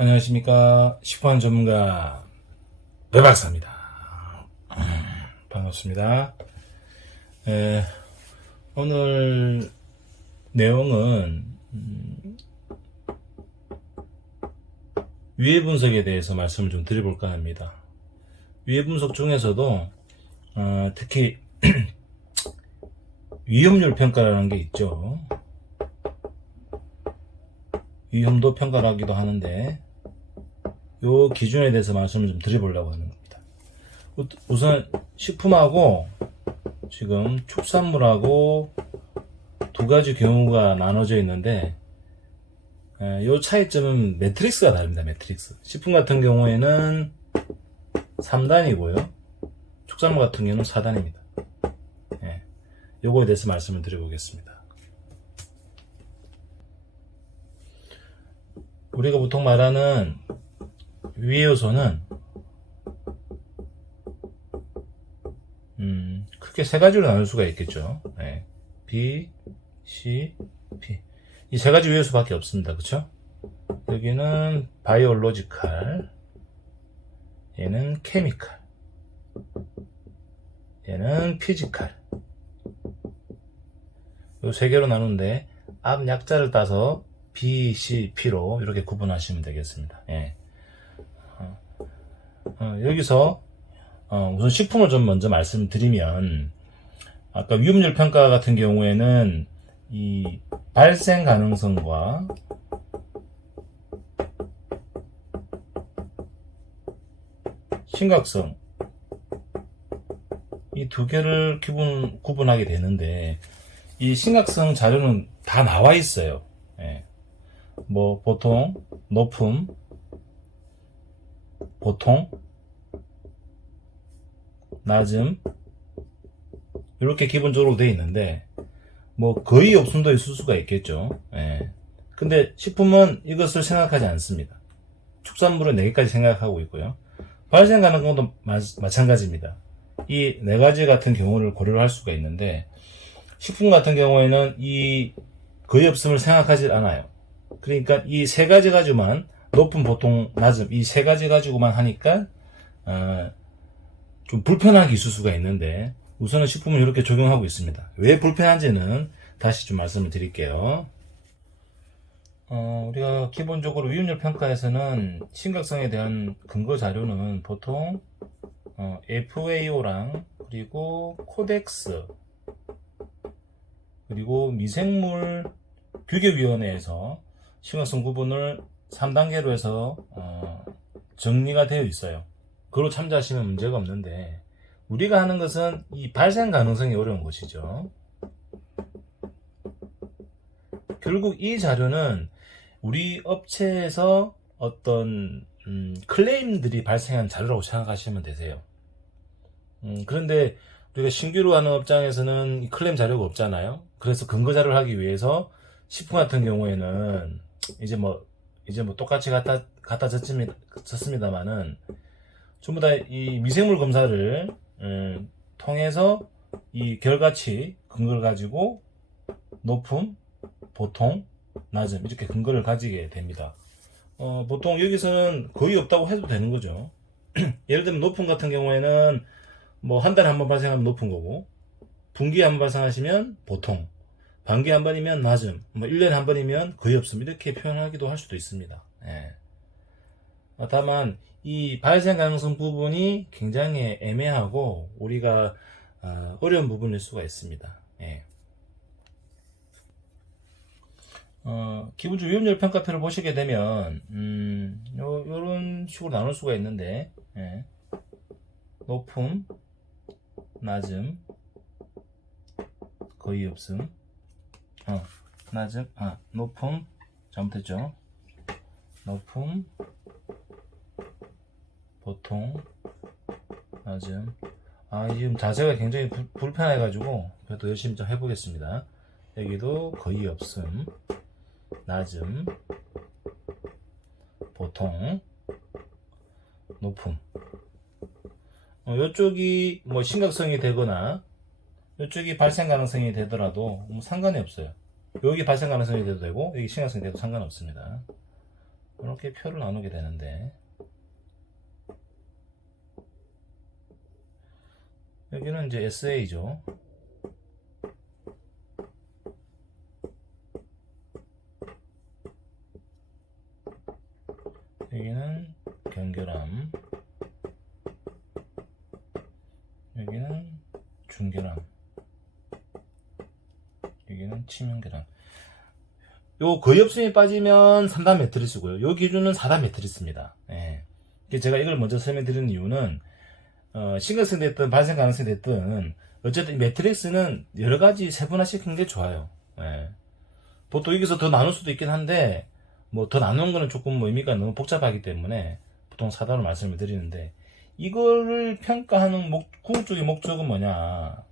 안녕하십니까. 식품 전문가 배박사입니다. 반갑습니다. 오늘 내용은 위해 분석에 대해서 말씀을 좀 드려볼까 합니다. 위해 분석 중에서도 특히 위험률 평가라는 게 있죠. 위험도 평가를 하기도 하는데 요 기준에 대해서 말씀을 좀 드려보려고 하는 겁니다. 우선 식품하고 지금 축산물하고 두 가지 경우가 나눠져 있는데 요 차이점은 매트릭스가 다릅니다. 매트릭스. 식품 같은 경우에는 3단이고요. 축산물 같은 경우는 4단입니다. 요거에 대해서 말씀을 드려보겠습니다. 우리가 보통 말하는 위해 요소는 크게 세 가지로 나눌 수가 있겠죠. B, C, P. 이 세 가지 위해 요소밖에 없습니다. 그쵸? 여기는 바이올로지칼, 얘는 케미칼, 얘는 피지칼. 요 세 개로 나누는데 앞 약자를 따서 B, C, P로 이렇게 구분하시면 되겠습니다. 여기서 우선 식품을 좀 먼저 말씀드리면, 아까 위험률 평가 같은 경우에는 이 발생 가능성과 심각성, 이 두 개를 구분하게 되는데, 이 심각성 자료는 다 나와 있어요. 뭐 보통, 높음, 보통, 낮음, 이렇게 기본적으로 되어 있는데 뭐 거의 없음도 있을 수가 있겠죠. 근데 식품은 이것을 생각하지 않습니다. 축산물은 4개까지 생각하고 있고요. 발생 가능성도 마찬가지입니다. 이 4가지 같은 경우를 고려를 할 수가 있는데, 식품 같은 경우에는 이 거의 없음을 생각하지 않아요. 그러니까 이 3가지 가지고만, 높은, 보통, 낮음, 이 3가지 가지고만 하니까 좀 불편하게 있을 수가 있는데, 우선은 식품을 이렇게 적용하고 있습니다. 왜 불편한지는 다시 좀 말씀을 드릴게요. 우리가 기본적으로 위험률 평가에서는 심각성에 대한 근거 자료는 보통 FAO랑 그리고 코덱스, 그리고 미생물 규격위원회에서 심각성 구분을 3단계로 해서 정리가 되어 있어요. 그걸 참조하시면 문제가 없는데, 우리가 하는 것은 이 발생 가능성이 어려운 것이죠. 결국 이 자료는 우리 업체에서 어떤 클레임들이 발생한 자료라고 생각하시면 되세요. 그런데 우리가 신규로 하는 업장에서는 클레임 자료가 없잖아요. 그래서 근거 자료를 하기 위해서 식품 같은 경우에는 이제 뭐 똑같이 갖다 졌습니다만은, 전부 다 이 미생물 검사를 통해서 이 결과치 근거를 가지고 높음, 보통, 낮음 이렇게 근거를 가지게 됩니다. 보통 여기서는 거의 없다고 해도 되는 거죠. 예를 들면 높음 같은 경우에는 뭐 한 달에 한 번 발생하면 높은 거고, 분기에 한 번 발생하시면 보통, 반기에 한 번이면 낮음, 뭐 1년에 한 번이면 거의 없음, 이렇게 표현하기도 할 수도 있습니다. 다만 이 발생 가능성 부분이 굉장히 애매하고 우리가 어려운 부분일 수가 있습니다. 기본적으로 위험률 평가표를 보시게 되면 요런 식으로 나눌 수가 있는데, 높음, 낮음, 거의 없음, 낮음, 높음, 잘못했죠. 높음, 보통, 낮음. 지금 자세가 굉장히 불편해가지고 그래도 열심히 좀 해보겠습니다. 여기도 거의 없음, 낮음, 보통, 높음. 이쪽이 뭐 심각성이 되거나 이쪽이 발생 가능성이 되더라도 상관이 없어요. 여기 발생 가능성이 돼도 되고 여기 심각성이 돼도 상관없습니다. 이렇게 표를 나누게 되는데, 여기는 이제 SA죠. 여기는 경계람, 여기는 중계람, 여기는 치명계람. 요 거의 없음이 빠지면 3단 매트리스고요. 요 기준은 4단 매트리스입니다. 예. 제가 이걸 먼저 설명드리는 이유는 신경성 됐든 발생 가능성이 됐든 어쨌든 매트릭스는 여러 가지 세분화시키는 게 좋아요. 예. 보통 여기서 더 나눌 수도 있긴 한데 뭐 더 나누는 거는 조금 뭐 의미가 너무 복잡하기 때문에 보통 4단으로 말씀을 드리는데, 이거를 평가하는 궁극적인 목적은 뭐냐,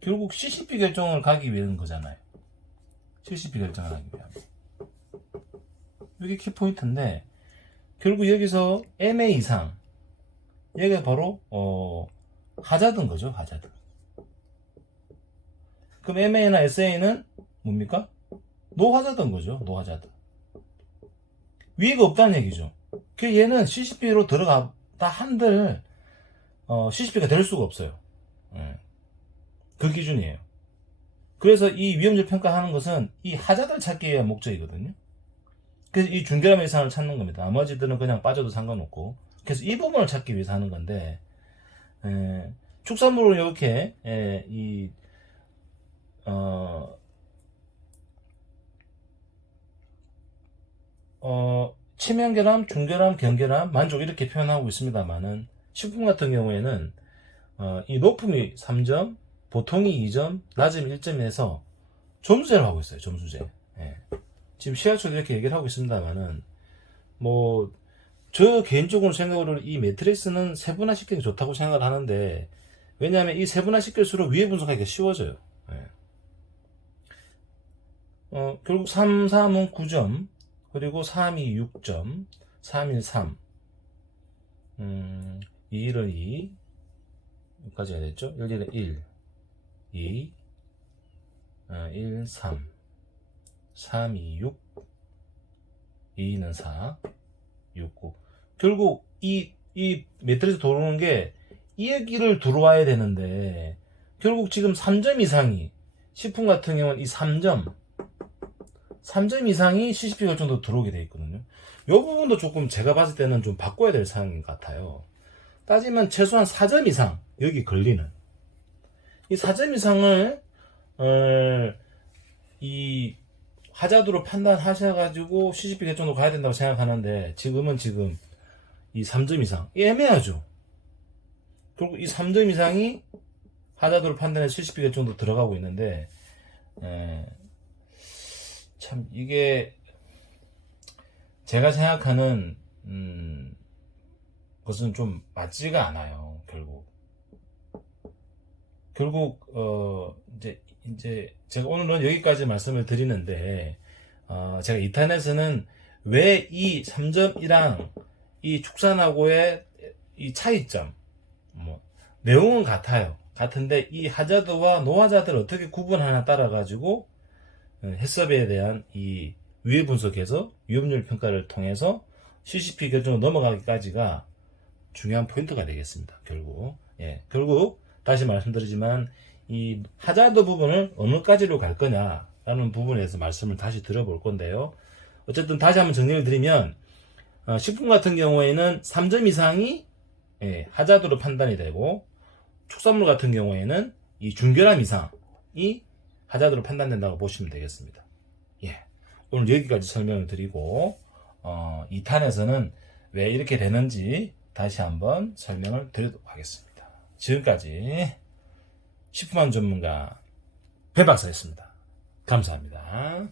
결국 CCP 결정을 가기 위한 거잖아요. CCP 결정을 하기 위한. 이게 키포인트인데, 결국 여기서 MA 이상, 얘가 바로 하자드인 거죠. 하자드. 그럼 MA나 SA는 뭡니까? 노하자드인 거죠. 노하자드. 위해가 없다는 얘기죠. 그 얘는 CCP로 들어갔다 한들 CCP가 될 수가 없어요. 그 기준이에요. 그래서 이 위험률 평가하는 것은 이 하자드를 찾기 위한 목적이거든요. 그래서 이 중결함 이상을 찾는 겁니다. 나머지들은 그냥 빠져도 상관없고. 그래서 이 부분을 찾기 위해서 하는 건데, 축산물을 이렇게 치명결함, 중결함, 경결함, 만족 이렇게 표현하고 있습니다만은, 식품 같은 경우에는 이 높음이 3점, 보통이 2점, 낮음이 1점에서 점수제를 하고 있어요. 점수제. 예. 지금 시각처도 이렇게 얘기를 하고 있습니다만은, 뭐 저 개인적으로 생각으로 이 매트릭스는 세분화시키는 게 좋다고 생각을 하는데, 왜냐하면 이 세분화시킬수록 위에 분석하기가 쉬워져요. 예. 결국 3, 3은 9점, 그리고 3, 2, 6점, 3, 1, 3, 2, 1은 2, 여기까지 해야 됐죠? 1, 1은 1, 2, 1, 3, 3, 2, 6, 2는 4, 6, 9. 결국 이 매트리스 들어오는 게 이 여기를 들어와야 되는데, 결국 지금 3점 이상이, 식품 같은 경우는 이 3점 이상이 CCP 결정도 들어오게 돼 있거든요. 이 부분도 조금 제가 봤을 때는 좀 바꿔야 될 사항인 것 같아요. 따지면 최소한 4점 이상 여기 걸리는, 이 4점 이상을 이 하자드로 판단하셔가지고 CCP 결정도 가야 된다고 생각하는데, 지금 이 3점 이상 애매하죠. 결국 이 3점 이상이 하자드로 판단해 CCP 결정도 들어가고 있는데, 참 이게 제가 생각하는 것은 좀 맞지가 않아요. 결국 이제 제가 오늘은 여기까지 말씀을 드리는데, 제가 인터넷에는 왜 이 3점이랑 이 축산하고의 이 차이점, 뭐 내용은 같은데 이 하자드와 노하자드를 어떻게 구분하나 따라 가지고 해썹에 대한 이 위해 분석에서 위험률 평가를 통해서 CCP 결정으로 넘어가기까지가 중요한 포인트가 되겠습니다. 결국 다시 말씀드리지만, 이 하자드 부분을 어느까지로 갈 거냐라는 부분에 대해서 말씀을 다시 드려볼 건데요. 어쨌든 다시 한번 정리를 드리면, 식품 같은 경우에는 3점 이상이 하자드로 판단이 되고, 축산물 같은 경우에는 이 중결함 이상이 하자드로 판단된다고 보시면 되겠습니다. 오늘 여기까지 설명을 드리고, 2탄에서는 왜 이렇게 되는지 다시 한번 설명을 드리도록 하겠습니다. 지금까지 식품안 전문가 배 박사였습니다. 감사합니다.